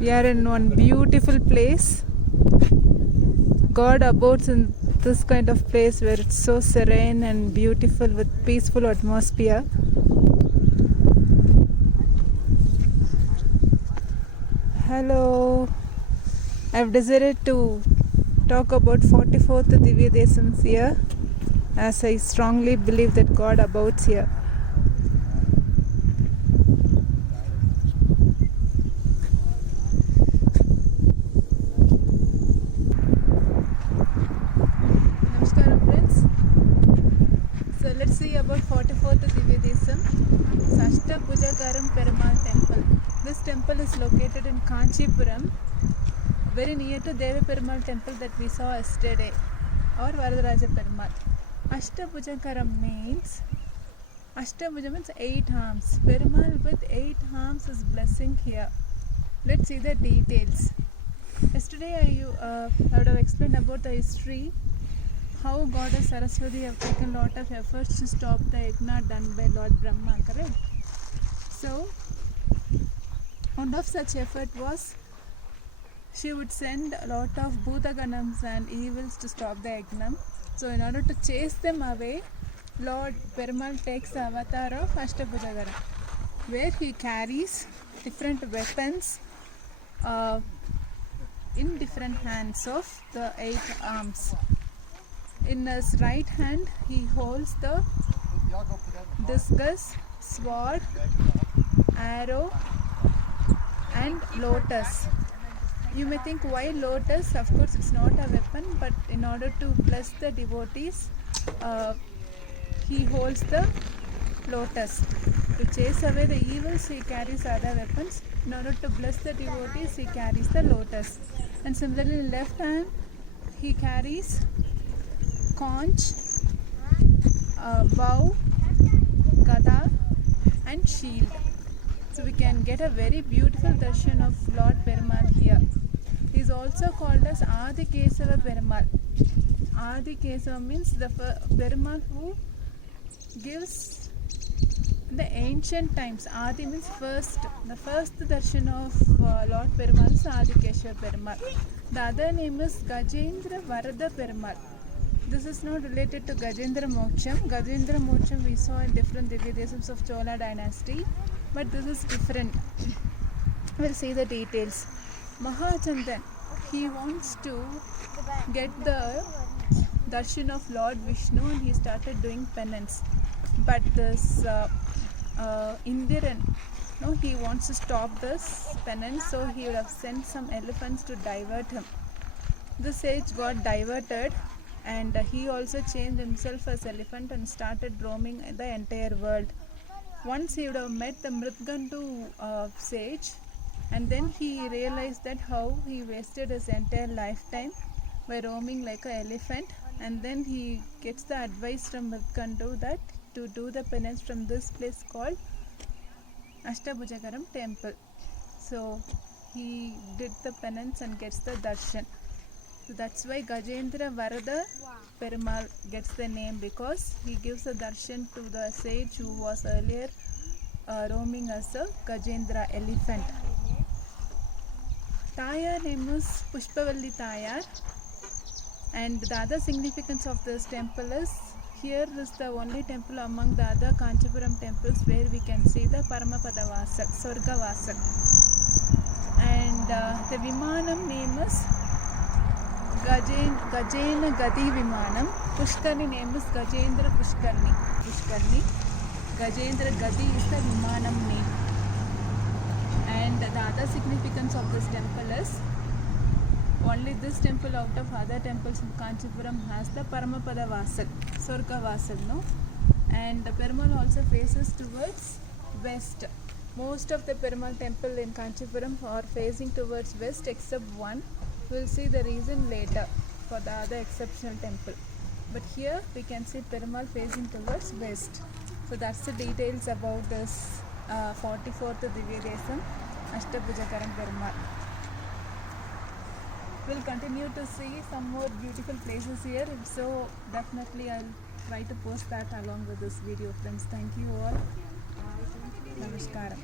We are in one beautiful place. God abodes in this kind of place where it's so serene and beautiful with peaceful atmosphere. Hello. I've decided to talk about 44th Divya Desams here, as I strongly believe that God abodes here. Namaskaram friends. So let's see about 44th Divya Desam, Ashtabhujakaram Perumal temple. This temple is located in Kanchipuram, very near to Deva Perumal temple that we saw yesterday, or Varadaraja Perumal. Ashtabhujakaram means 8 arms. Perumal with 8 arms is blessing here. Let's see the details. Yesterday I would have explained about the history, how Goddess Saraswati have taken a lot of efforts to stop the yajna done by Lord Brahma, correct? So one of such effort was she would send a lot of Bhutaganams and evils to stop the yajna. So in order to chase them away, Lord Perumal takes the avatar of Ashtabhujakaram, where he carries different weapons in different hands of the 8 arms. In his right hand he holds the discus, sword, arrow and lotus. You may think, why lotus? Of course it's not a weapon, but in order to bless the devotees, he holds the lotus. To chase away the evils he carries other weapons. In order to bless the devotees he carries the lotus. And similarly in left hand he carries conch, bow, gada and shield. So we can get a very beautiful darshan of Lord Perumal here. He is also called as Adi Kesava Perumal. Adi Kesava means the Perumal who gives the ancient times. Adi means first. The first darshan of Lord Perumal is Adi Kesava Perumal. The other name is Gajendra Varada Perumal. This is not related to Gajendra Moksham. Gajendra Moksham we saw in different Divya Desams of Chola dynasty, but this is different. We'll see the details. Mahachandan, he wants to get the darshan of Lord Vishnu and he started doing penance. But this Indiran, no, he wants to stop this penance, so he would have sent some elephants to divert him. The sage got diverted and he also changed himself as elephant and started roaming the entire world. Once he would have met the Mritgandu sage, and then he realized that how he wasted his entire lifetime by roaming like an elephant, and then he gets the advice from Mritgandu that to do the penance from this place called Ashtabhujakaram temple. So he did the penance and gets the darshan. So that's why Gajendra Varada Perumal gets the name, because he gives a darshan to the sage who was earlier roaming as a Gajendra elephant. Tayar name is Pushpavalli Tayar, and the other significance of this temple is, here is the only temple among the other Kanchipuram temples where we can see the Paramapada Vasak, Swarga Vasak. And the Vimanam name is Gajena Gadi Vimanam. Pushkarni name is Gajendra Pushkarni. Gajendra Gadi is the Vimanam name. And the other significance of this temple is, only this temple out of other temples in Kanchipuram has the Paramapada Vasak, Swarga Vasak, no? And the Perumal also faces towards west. Most of the Perumal temple in Kanchipuram are facing towards west except one. We'll see the reason later for the other exceptional temple. But here we can see Perumal facing towards west. So that's the details about this 44th Divya Desam, Ashtabhujakaram Perumal. We'll continue to see some more beautiful places here. If so, definitely I'll try to post that along with this video, friends. Thank you all. Namaskaram.